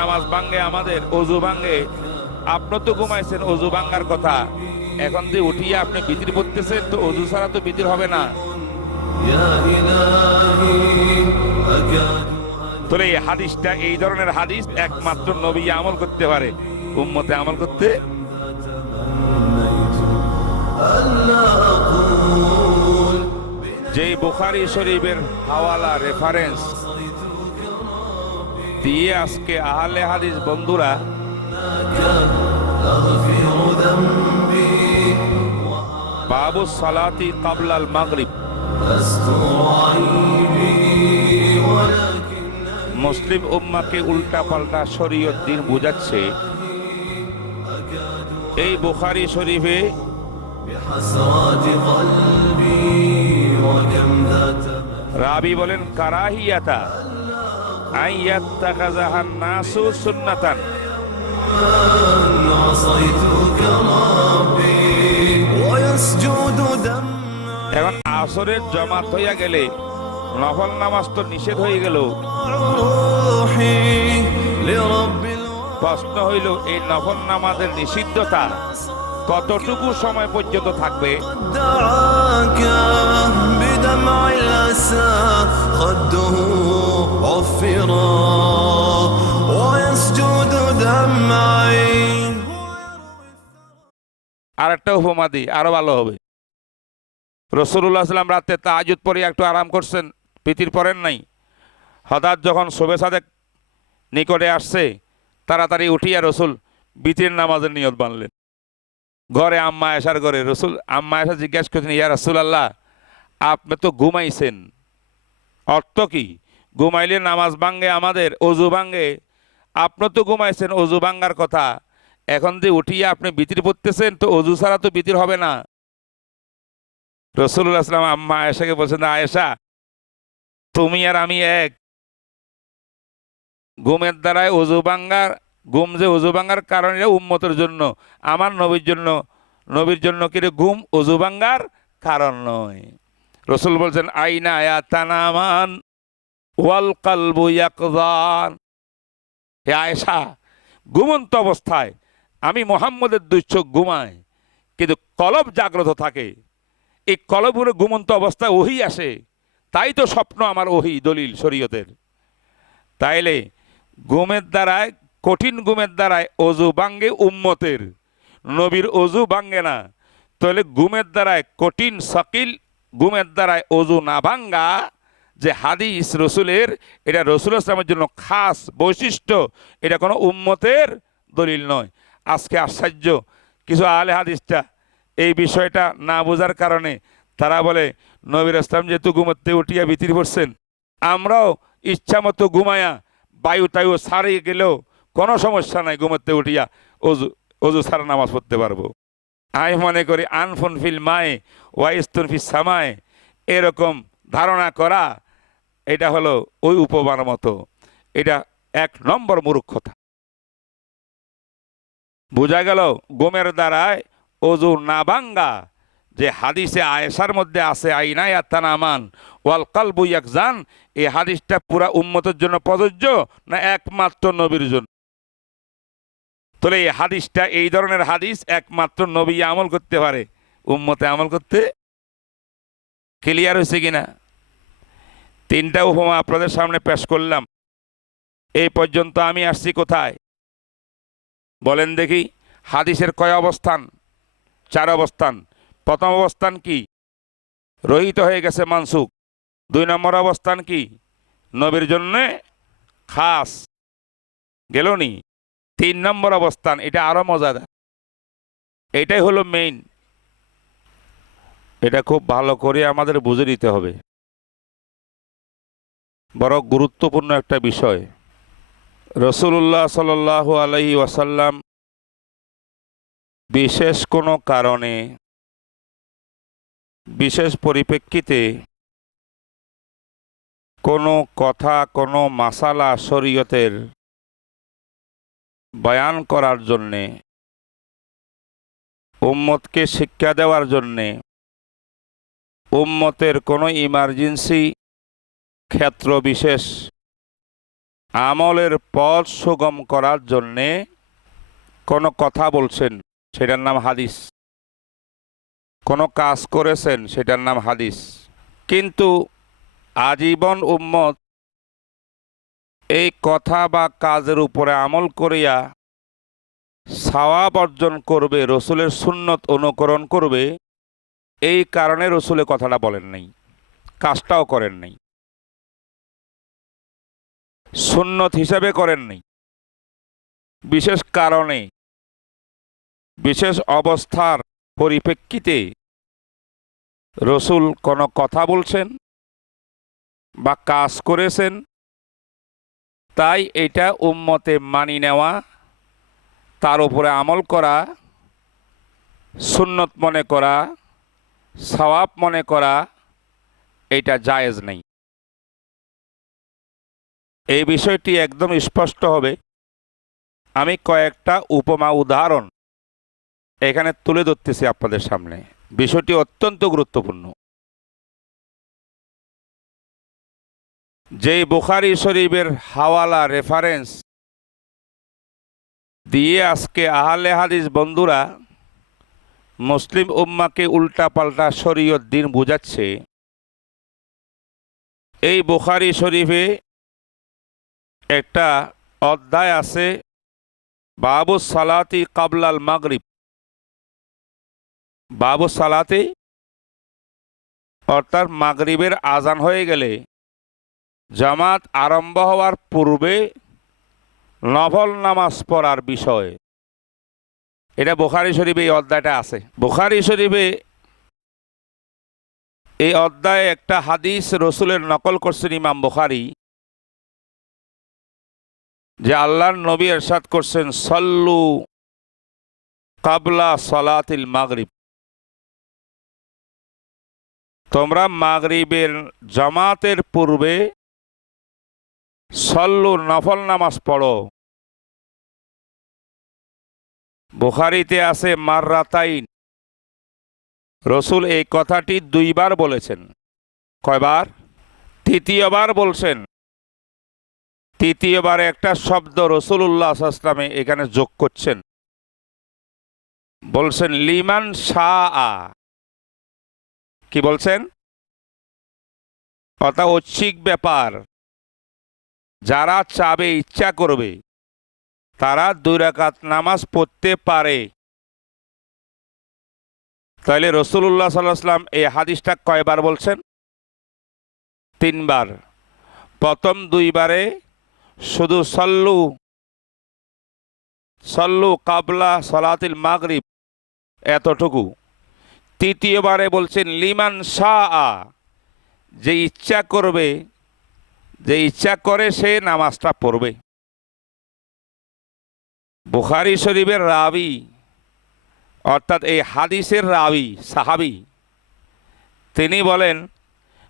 নামাজ ভাঙ্গে আমাদের অজু ভাঙ্গে আপনি তো ঘুমাইছেন, অজু ভাঙ্গার কথা। এখন যে উঠিয়ে আপনি বিদির পড়তেছেন, তো অজু ছাড়া তো বিদির হবে না। তোর এই হাদিসটা, এই ধরনের হাদিস একমাত্র নবী আমল করতে পারে। উম্মতে আমল করতে যে বুখারি শরীফের হাওয়ালা রেফারেন্স দিয়ে আজকে আহলে হাদিস বন্ধুরা বাবু সালাতি কাবলাল মাগরিব। মুসলিম উম্মাকে উল্টা পাল্টা শরীয়ত দিন বুঝাচ্ছে। এই বুখারি শরীফে রাবি বলেন, কারাহিয়াতা? আইয়াত্তাকাজাহান নাসু সুন্নাতান من عصيتك ربي ويسجد دمعي এখন আসরের জমাত হইয়া গেলে নফল নামাজ তো নিষেধ হয়ে গেল روحي لرب الورى প্রশ্ন হইল এই নফল নামাজের নিষিদ্ধতা কতটুকু সময় পর্যন্ত থাকবে دعاك بدمع الأسى خده عفرا ويسجد دمعي আর একটা উপমা দিই আরো ভালো হবে রসুল্লাহ সাল্লাম রাতে তাহাজুদ পরে একটু আরাম করছেন পিতির পরেন নাই হঠাৎ যখন শোবে সাদেক নিকটে আসছে তাড়াতাড়ি উঠিয়া রসুল বিতির নামাজের নিয়ত বানলেন ঘরে আম্মা আসার ঘরে রসুল আম্মা এসা জিজ্ঞেস করছেন ইয়া রসুল আল্লাহ আপনি তো ঘুমাইছেন অর্থ কি ঘুমাইলে নামাজ ভাঙ্গে, আমাদের অজু ভাঙ্গে। আপনি তো ঘুমাইছেন, অজু ভাঙ্গার কথা। এখন যে উঠিয়ে আপনি বিতির পড়তেছেন, তো অজু ছাড়া তো বিতির হবে না। রসুল্লাহ আসলাম আম্মা আয়েশাকে বলছেন, আয়েশা, তুমি আর আমি এক। ঘুমের দ্বারায় অজু ভাঙ্গার, ঘুম যে অজু ভাঙ্গার কারণ এটা উম্মতের জন্য। আমার নবীর জন্য নবীর জন্য কিরে ঘুম অজু ভাঙ্গার কারণ নয়? রসুল বলছেন, আইনা আয়া তানামান। ওয়াল কালবু ইয়াকদান হে আয়েশা, ঘুমন্ত অবস্থায়। আমি মোহাম্মদের দুই চোখ ঘুমাই কিন্তু কলব জাগ্রত থাকে। এই কলবুরে ঘুমন্ত অবস্থায় ওহি আসে, তাই তো স্বপ্ন আমার ওহি দলিল শরীয়তের। তাইলে ঘুমের দ্বারায়, কঠিন ঘুমের দ্বারায় অজু বাঙ্গে উম্মতের। নবীর অজু ভাঙ্গে না তাহলে ঘুমের দ্বারায় কঠিন, সকিল ঘুমের দ্বারায় অজু না ভাঙ্গা যে হাদিস রসুলের, এটা রসুল ইসলামের জন্য খাস বৈশিষ্ট্য, এটা কোনো উম্মতের দলিল নয়। আজকে আশ্চর্য, কিছু আলে হাদিসটা এই বিষয়টা না বোঝার কারণে তারা বলে, নবীর ইসলাম যেহেতু ঘুমোতে উঠিয়া বিতির পড়ছেন, আমরাও ইচ্ছা মতো ঘুমায়া বায়ু তায়ু সারিয়ে গেলেও কোনো সমস্যা নাই ঘুমোতে উঠিয়া অজু অজু সারা নামাজ পড়তে পারব। আমি মনে করি, আনফুন ফিল মায়ে, ওয়াইস্তুন ফিল সামায়, এরকম ধারণা করা এটা হলো ওই উপমার মতো। এটা এক নম্বর মূর্খতা। বোঝা গেল গোমের দ্বারায় অজু না ভাঙ্গা যে হাদিসে আয়েশার মধ্যে আছে আইনায় তানামান ওয়াল কালবু ইয়াকজান, এই হাদিসটা পুরা উম্মতের জন্য প্রযোজ্য না একমাত্র নবীর জন্য? তাহলে এই হাদিসটা, এই ধরনের হাদিস একমাত্র নবী আমল করতে পারে, উম্মতে আমল করতে? ক্লিয়ার হয়েছে কিনা? তিনটা উপমা আপনাদের সামনে পেশ করলাম। এই পর্যন্ত আমি আসছি কোথায়? বলেন দেখি, হাদিসের কয় অবস্থান? চার অবস্থান। প্রথম অবস্থান কি? রহিত হয়ে গেছে মানসুক দুই নম্বর অবস্থান কি? নবীর জন্যে খাস। গেল নি? তিন নম্বর অবস্থান, এটা আরও মজাদার। এটাই হলো মেইন এটা খুব ভালো করে আমাদের বুঝে নিতে হবে। বড় গুরুত্বপূর্ণ একটা বিষয়। রসুল্লাহ সাল আলহি ওয়াসাল্লাম বিশেষ কোনো কারণে, বিশেষ পরিপ্রেক্ষিতে কোনো কথা, কোনো মাসালা শরীয়তের বয়ান করার জন্যে, উম্মতকে শিক্ষা দেওয়ার জন্যে, উম্মতের কোনো ইমার্জেন্সি ক্ষেত্র বিশেষ আমলের পথ সুগম করার জন্যে কোনো কথা বলছেন, সেটার নাম হাদিস। কোনো কাজ করেছেন, সেটার নাম হাদিস। কিন্তু আজীবন উম্মত এই কথা বা কাজের উপরে আমল করিয়া সাওয়াব অর্জন করবে, রসুলের সুন্নত অনুকরণ করবে, এই কারণে রসুলের কথাটা বলেন নাই, কাজটাও করেন নাই। সুন্নত হিসাবে করেননি বিশেষ কারণে, বিশেষ অবস্থার পরিপ্রেক্ষিতে রসুল কোনো কথা বলছেন বা কাজ করেছেন, তাই এটা উম্মতে মানি নেওয়া, তার উপরে আমল করা, সুন্নত মনে করা, সওয়াব মনে করা, এটা জায়েজ নেই। এই বিষয়টি একদম স্পষ্ট হবে। আমি কয়েকটা উপমা উদাহরণ এখানে তুলে ধরতেছি আপনাদের সামনে। বিষয়টি অত্যন্ত গুরুত্বপূর্ণ। যেই বুখারি শরীফের হাওয়ালা রেফারেন্স দিয়ে আজকে আহলে হাদিস বন্ধুরা মুসলিম উম্মাকে উল্টা পাল্টা শরীয়ত দিন বুঝাচ্ছে, এই বুখারি শরীফে একটা অধ্যায় আছে, বাবু সালাতি কাবলাল মাগরিব। বাবু সালাতে অর্থাৎ মাগরিবের আজান হয়ে গেলে জামাত আরম্ভ হওয়ার পূর্বে নফল নামাজ পড়ার বিষয়। এটা বুখারি শরীফে এই অধ্যায়টা আছে। বুখারি শরীফে এই অধ্যায়ে একটা হাদিস রসুলের নকল করছেন ইমাম বুখারি। যে আল্লাহর নবী এরশাদ করছেন, সল্লু কাবলা সলাতিল মাগরিব। তোমরা মাগরিবের জামাতের পূর্বে সল্লু নফল নামাজ পড়ো। বুখারিতে আছে, মাররাতাইন। রসুল এই কথাটি দুইবার বলেছেন। কয়বার? তৃতীয়বার বলছেন। তৃতীয়বার একটা শব্দ রসুল্লাহ আসলামে এখানে যোগ করছেন। বলছেন, লিমান শাহ কি বলছেন? অর্থাৎ ঐচ্ছিক ব্যাপার। যারা চাবে, ইচ্ছা করবে, তারা দুই রাকাত নামাজ পড়তে পারে। তাহলে রসুল্লাহ সাল্লাম এই হাদিসটা কয়বার বলছেন? তিনবার। প্রথম দুইবারে শুধু সল্লু সল্লু কাবলা সলাতিল মাগরিব এতটুকু। তৃতীয়বারে বলছেন, লিমান শাহ আ যে ইচ্ছা করবে, যে ইচ্ছা করে সে নামাজটা পড়বে। বুখারি শরীফের রাবি, অর্থাৎ এই হাদিসের রাবি, সাহাবি, তিনি বলেন,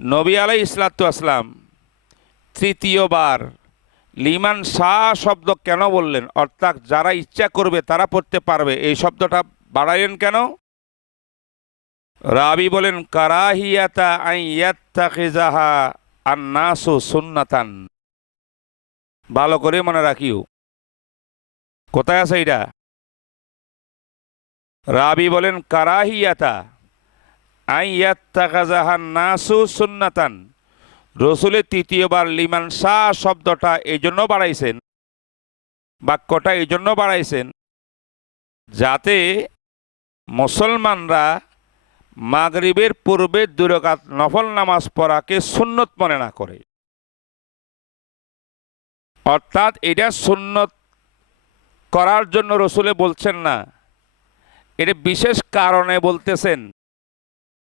নবী আলাই আসলাম তৃতীয়বার লিমান শাহ শব্দ কেন বললেন? অর্থাৎ যারা ইচ্ছা করবে তারা পড়তে পারবে। এই শব্দটা বাড়াইলেন কেন? রাবি বলেন, কারাহিয়াতা আইয়াত্তাখিজাহা আন্নাসু সুন্নাতান। ভালো করে মনে রাখিও। কোথায় আছে এটা? রাবি বলেন, কারাহিয়াতা আইয়াত্তাখাজাহান নাসু সুন্নাতান। রসুলের তৃতীয়বার লিমান শাহ শব্দটা এই জন্য বাড়াইছেন, বাক্যটা এই জন্য বাড়াইছেন, যাতে মুসলমানরা মাগরিবের পূর্বে দুরকাত নফল নামাজ পড়াকে সুন্নত মনে না করে। অর্থাৎ এটা সুন্নত করার জন্য রসুলে বলছেন না, এটা বিশেষ কারণে বলতেছেন,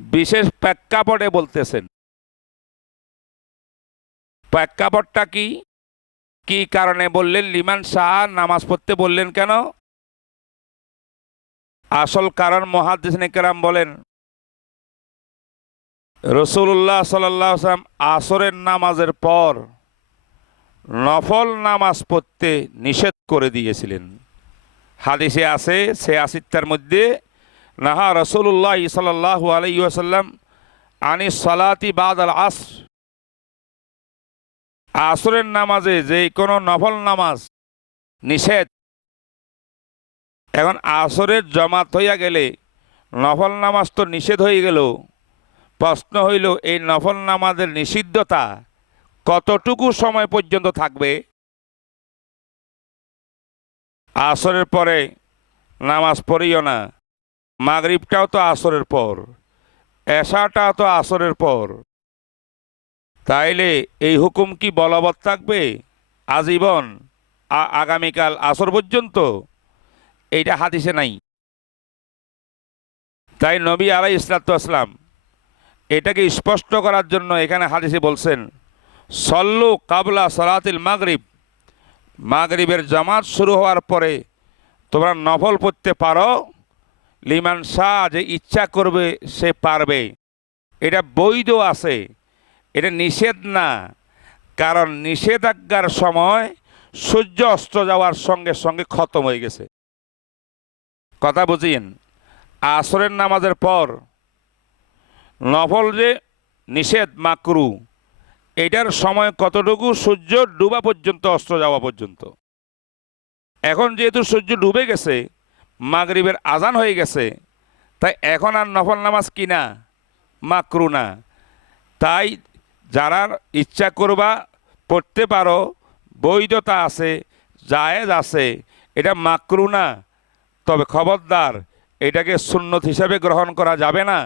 বিশেষ প্রেক্ষাপটে বলতেছেন। প্রেক্ষাপটটা কি? কি কারণে বললেন লিমান শাহ? নামাজ পড়তে বললেন কেন? আসল কারণ মহাদিস কেরাম বলেন রসুল্লাহ সাল্লাম আসরের নামাজের পর নফল নামাজ পড়তে নিষেধ করে দিয়েছিলেন। হাদিসে আছে, সে আসিত্তার মধ্যে, নাহা রসুল্লাহ সাল্লাহ আলাইসাল্লাম আনি সালাতি বাদ আল আস আসরের নামাজে যে কোনো নফল নামাজ নিষেধ। এখন আসরের জমাত হইয়া গেলে নফল নামাজ তো নিষেধ হয়ে গেল। প্রশ্ন হইল, এই নফল নামাজের নিষিদ্ধতা কতটুকু সময় পর্যন্ত থাকবে? আসরের পরে নামাজ পড়িও না। মাগরিবটাও তো আসরের পর এশাটা তো আসরের পর। তাইলে এই হুকুম কি বলবৎ থাকবে? আজীবন আগামীকাল আসর পর্যন্ত? এইটা হাদিসে নাই। তাই নবী আলাই ইসলাতাম এটাকে স্পষ্ট করার জন্য এখানে হাদিসে বলছেন, সল্লু কাবলা সলাতিল মাগরিব। মাগরিবের জামাত শুরু হওয়ার পরে তোমরা নফল পড়তে পারো, লিমান শাহ যে ইচ্ছা করবে সে পারবে। এটা বৈধ আছে। এটা নিষেধ না। কারণ নিষেধাজ্ঞার সময় সূর্য অস্ত যাওয়ার সঙ্গে সঙ্গে খতম হয়ে গেছে। কথা বুঝিয়েন, আসরের নামাজের পর নফল যে নিষেধ মাকরু, এটার সময় কতটুকু সূর্য ডুবা পর্যন্ত, অস্ত যাওয়া পর্যন্ত? এখন যেহেতু সূর্য ডুবে গেছে, মাগরিবের আজান হয়ে গেছে, তাই এখন আর নফল নামাজ কিনা, মাকরু না। তাই যারা ইচ্ছা করবা, পড়তে পারো, বৈধতা আছে, জায়েজ আছে, এটা মাকরু না। তবে খবরদার, এটাকে সুন্নত হিসাবে গ্রহণ করা যাবে না,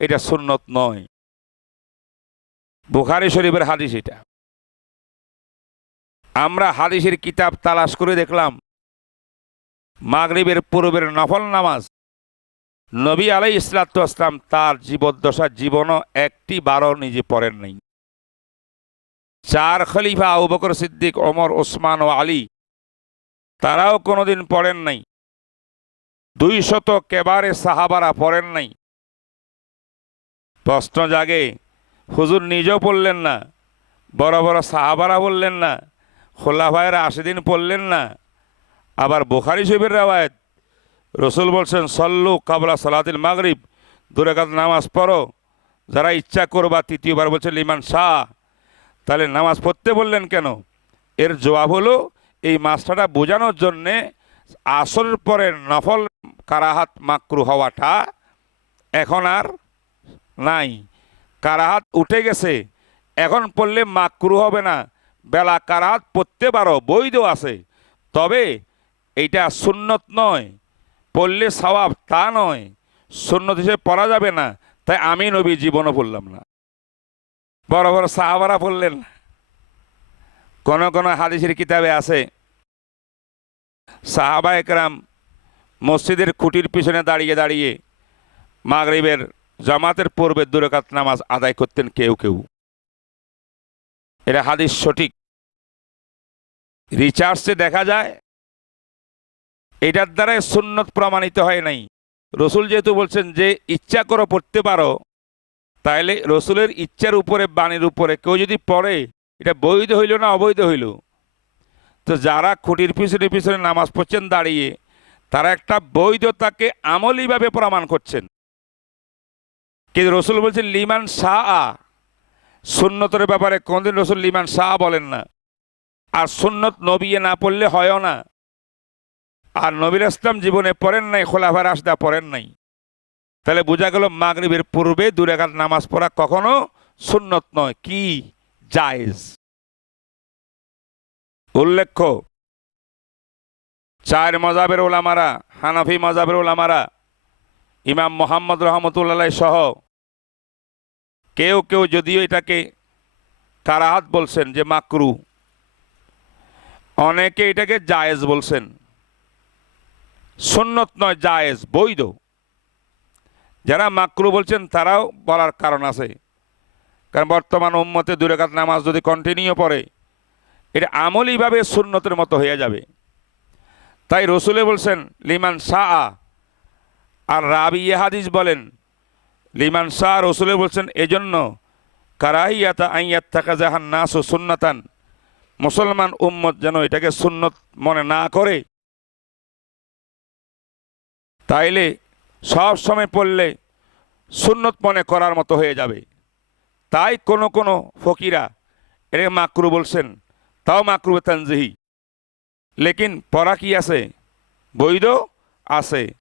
এটা সুন্নত নয়। বুখারি শরীফের হাদিস এটা। আমরা হাদিসের কিতাব তালাশ করে দেখলাম, মাগরিবের পূর্বের নফল নামাজ। নবী আলাই ইসলাতাম তার জীবদ্দশা জীবনও একটি বারও নিজে পড়েন নাই। চার খলিফা আবু বকর, সিদ্দিক, ওমর, ওসমান ও আলী। তারাও কোনোদিন পড়েন নাই। দুই শত কেবারে সাহাবারা পড়েন নাই। প্রশ্ন জাগে, হুজুর নিজেও পড়লেন না? বড় বড় সাহাবারা বললেন না? খোলা ভাইয়েরা আশি দিন পড়লেন না? আবার বোখারি শরীফের রাওয়ায়ত, রসুল বলছেন, সল্লু কাবলা সালাতিল মাগরিব, দুরেকাত নামাজ পড়ো। যারা ইচ্ছা করবা তৃতীয়বার বলছেন, লিমান শাহ। তাহলে নামাজ পড়তে বললেন কেন? এর জবাব হলো, এই মাসটাটা বোঝানোর জন্যে আসরের পরে নফল কারাহাত মাকরু হওয়াটা এখন আর নাই। কারাহাত উঠে গেছে, এখন পড়লে মাকরু হবে না। বেলা কারাহাত পড়তে পারো, বৈধ আছে। তবে এইটা সুন্নত নয়, পড়লে সওয়াব তা নয়। সুন্নত হিসেবে পড়া যাবে না, তাই আমি নবী জীবনও পড়লাম না। বড় বড় সাহাবারা বললেন, কোন কোন হাদিসের কিতাবে আছে, সাহাবা একরাম মসজিদের খুঁটির পিছনে দাঁড়িয়ে দাঁড়িয়ে মাগরিবের জামাতের পূর্বে দুরকাত নামাজ আদায় করতেন কেউ কেউ। এটা হাদিস সঠিক। রিচার্জে দেখা যায়, এটার দ্বারাই সুন্নত প্রমাণিত হয় নাই। রসুল যেহেতু বলছেন, যে ইচ্ছা করো পড়তে পারো তাইলে রসুলের ইচ্ছার উপরে, বাণীর উপরে কেউ যদি পড়ে, এটা বৈধ হইল না অবৈধ হইল? তো যারা খুঁটির পিছনে পিছনে নামাজ পড়ছেন দাঁড়িয়ে, তারা একটা বৈধতাকে আমলিভাবে প্রমাণ করছেন। কিন্তু রসুল বলছেন, লিমান শাহ আ সুন্নতের ব্যাপারে কোনদিন রসুল লিমান শাহ বলেন না। আর সুন্নত নবিয়ে না পড়লে হয়ও না। আর নবীর ইসলাম জীবনে পড়েন নাই খোলাফার আসদা পড়েন নাই। তাহলে বোঝা গেল মাগরিবের পূর্বে দুরেকাত নামাজ পড়া কখনো সুন্নত নয়, কি জায়েজ। উল্লেখ্য, চার মজাবের ওলামারা, হানাফি মজাবের ওলামারা, ইমাম মোহাম্মদ রহমতুল্লাহ সহ কেউ কেউ যদিও এটাকে কারাহাত বলছেন যে মাকরু, অনেকে এটাকে জায়েজ বলছেন। সুন্নত নয়, জায়েজ, বৈধ। যারা মাকরু বলছেন, তারাও বলার কারণ আছে। কারণ বর্তমান উম্মতে দুরেকাত নামাজ যদি কন্টিনিউ পড়ে, এটা আমলিভাবে সুন্নতের মতো হয়ে যাবে। তাই রসুলে বলছেন, লিমান শাহ আর রাবি হাদিস বলেন, লিমান শাহ রসুলে বলছেন, এজন্য কারাহিয়াতা আইয়াত থাকা জাহান নাস ও সুন্নাতান। মুসলমান উম্মত যেন এটাকে সুন্নত মনে না করে, তাইলে সব সময় পড়লে সুন্নত মনে করার মতো হয়ে যাবে। তাই কোনো কোনো ফকিরা এটাকে মাকরু বলছেন, তাও মাকরু তানজিহি। লেকিন পড়া কি আছে? বৈধ আছে।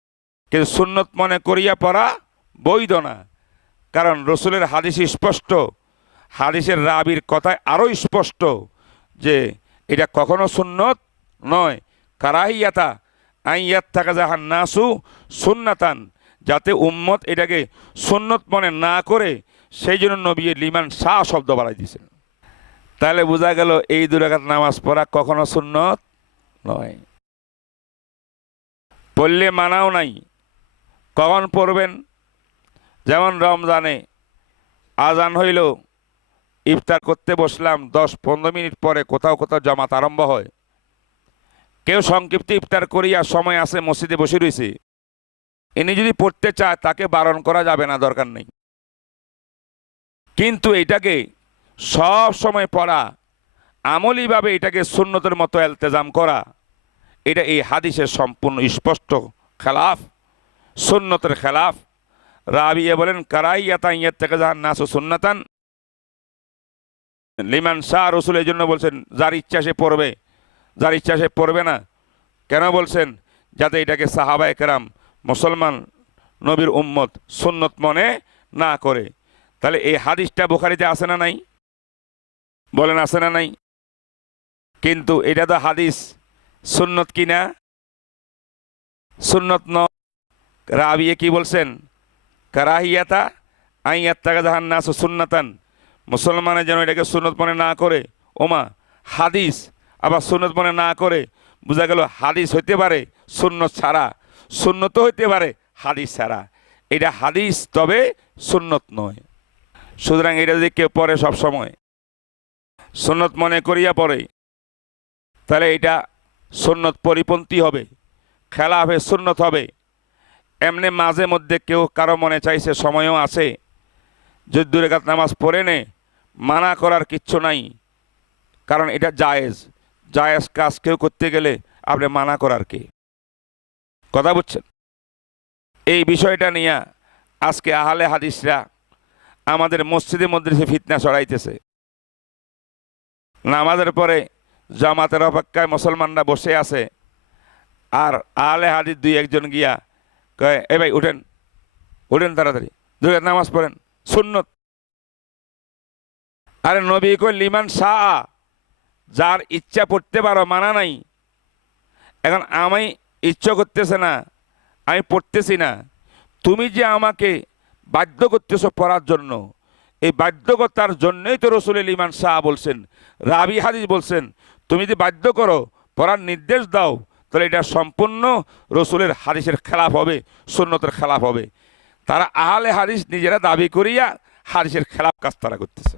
কিন্তু সুন্নত মনে করিয়া পড়া বৈধ না। কারণ রসুলের হাদিস স্পষ্ট। হাদিসের রাবির কথায় আরও স্পষ্ট যে এটা কখনো সুন্নত নয়। কারাহিয়াতা আইয়াত থাকা যাহার নাসু সুন্নাতান, যাতে উম্মত এটাকে সুন্নত মনে না করে সেই জন্য নবী লিমান শাহ শব্দ বাড়াই দিয়েছেন। তাহলে বোঝা গেল এই দুরাকাত নামাজ পড়া কখনো সুন্নত নয়। পড়লে মানাও নাই। কখন পড়বেন? যেমন রমজানে আজান হইল, ইফতার করতে বসলাম, দশ পনেরো মিনিট পরে কোথাও কোথাও জামাত আরম্ভ হয়। কেউ সংক্ষিপ্ত ইফতার করিয়া সময় আসে মসজিদে বসে রয়েছে ইনি যদি পড়তে চায়, তাকে বারণ করা যাবে না, দরকার নেই। কিন্তু এটাকে সব সময় পড়া, আমলিভাবে এটাকে সুন্নতের মতো এলতেজাম করা, এটা এই হাদিসের সম্পূর্ণ স্পষ্ট খেলাফ, সুন্নতের খেলাফ। রাবিয়া বলেন কারাইয়াতা ইয়াত থেকে যাহার নাস সুন্নাতান লিমান শাহ রসুল এই জন্য বলছেন, যার ইচ্ছা সে পড়বে। যার ইচ্ছা সে পড়বে না। কেন বলছেন? যাতে এটাকে সাহাবা একরাম মুসলমান নবীর উম্মত সুন্নত মনে না করে। তাহলে এই হাদিসটা বোখারিতে আসে না নাই? বলেন আসে না নাই? কিন্তু এটা তো হাদিস। সুন্নত কি না? সুন্নত ন কি বলছেন? কারাহিয়াতা আইয়াত তাকা জাহান নাস সুন্নাতান। মুসলমানের যেন এটাকে সুন্নত মনে না করে। ওমা, হাদিস। আবার সুন্নত মনে না করে বোঝা গেল হাদিস হইতে পারে সুন্নত ছাড়া। সুন্নত হইতে পারে হাদিস ছাড়া। এটা হাদিস তবে সুন্নত নয়। সুতরাং এটা যদি কেউ পড়ে সব সময়, সুন্নত মনে করিয়া পড়ে, তাহলে এটা সুন্নত পরিপন্থী হবে খেলা হবে সুন্নত হবে। এমনি মাঝে মধ্যে কেউ কারও মনে চাইছে সময়ও আছে, যদি দুরেকাত নামাজ পড়ে নে, মানা করার কিচ্ছু নাই, কারণ এটা জায়েজ। জায়েজ কাজ কেউ করতে গেলে আপনি মানা করার কে? কথা বুঝছেন? এই বিষয়টা নিয়ে আজকে আহলে হাদিসরা আমাদের মসজিদের মধ্যে ফিতনা ছড়াইতেছে। নামাজের পরে জামাতের অপেক্ষায় মুসলমানরা বসে আছে আর আহলে হাদিস দুই একজন গিয়া কয়, এ ভাই, উঠেন উঠেন তাড়াতাড়ি, দুই নামাজ পড়েন, সুন্নত। আরে নবী কই লিমান শাহ যার ইচ্ছা পড়তে পারো, মানা নাই। এখন আমি ইচ্ছা করতেছে না, আমি পড়তেছি না। তুমি যে আমাকে বাধ্য করতেছো পড়ার জন্য, এই বাধ্যকতার জন্যই তো রসুল ইমান শাহ বলছেন, রাবি হাদিস বলছেন, তুমি যদি বাধ্য করো, পড়ার নির্দেশ দাও, তাহলে এটা সম্পূর্ণ রসুলের হাদিসের খেলাফ হবে, সুন্নতের খেলাফ হবে। তারা আহলে হাদিস নিজেরা দাবি করিয়া হাদিসের খেলাফ কাজ তারা করতেছে।